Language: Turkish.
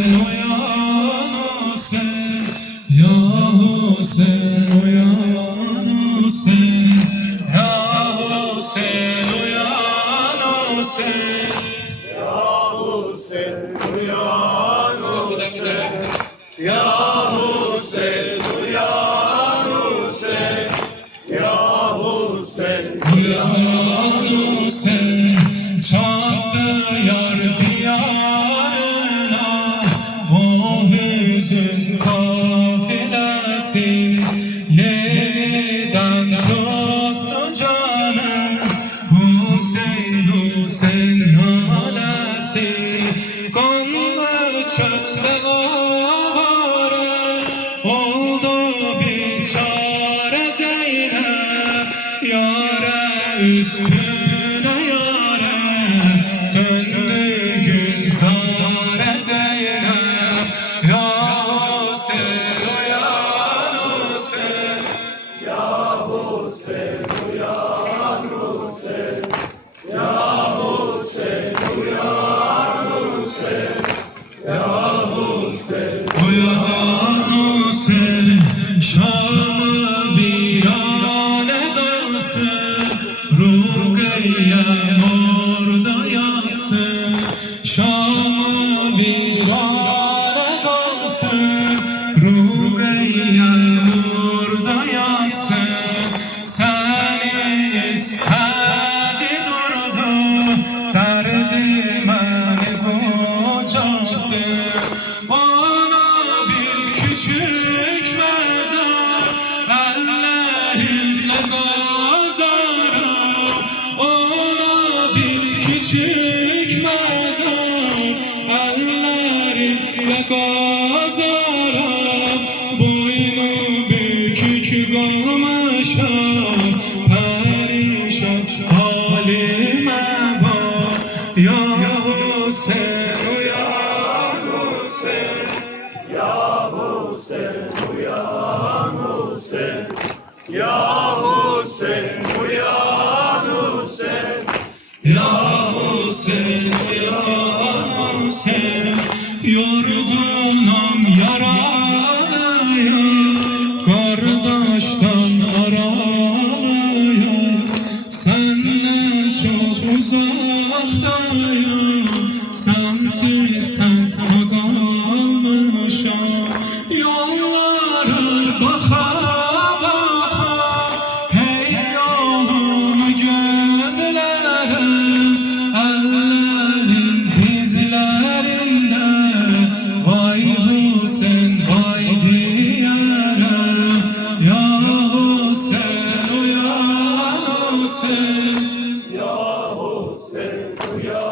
Uyan Hüseyin, ya Hüseyin, uyan Hüseyin, ya Hüseyin, uyan Hüseyin, Ya Hüseyin uyan Hüseyin, Ya Hüseyin uyan Hüseyin, Ya Hüseyin uyan Hüseyin, çattı yar diyarına, o hüzün kafilesi yeniden tuttu canım. Hüseyin, Hüseyin alesi, kanlı çökle avare, oldu biçare Zeynep, yâre üstüne yâre, döndü gülzâre Zeynep. Ya Hüseyin, uyan Hüseyin, Ya Hüseyin uyan Hüseyin, Ya Hüseyin uyan Hüseyin, Ya Hüseyin uyan Hüseyin, Şam'ı virane kalsın, Rukiye'm orada yatsın. Şam'ı virane kalsın, Rukiye'm orada yatsın. Seni istedi durdu, derdime kocattı. Bana bir küçük mezar, ellerimle kazarım. Ona bir küçük mezar, ellerimle kazarım. Boynu bükük kalmışım, perişan halime bak. Ya Hüseyin, uyan Hüseyin, Ya Hüseyin uyan Hüseyin, Ya Hüseyin uyan Hüseyin, ya Hüseyin, uyan Hüseyin. Yorgunum, yaralıyım, kardeşten aralıyım. Senden çok uzaktayım, sensiz tenha kalmışım. Yollara baka baka, hey yolumu gözlerim, ellerim dizlerimde. Vay Hüseyin, vay diyerim. Ya Hüseyin, uyan Hüseyin, Ya Hüseyin uyan